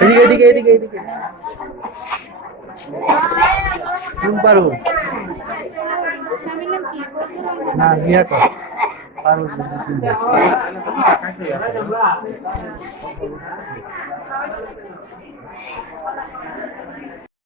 Ini edige, edige, Nah, dia kok. Baru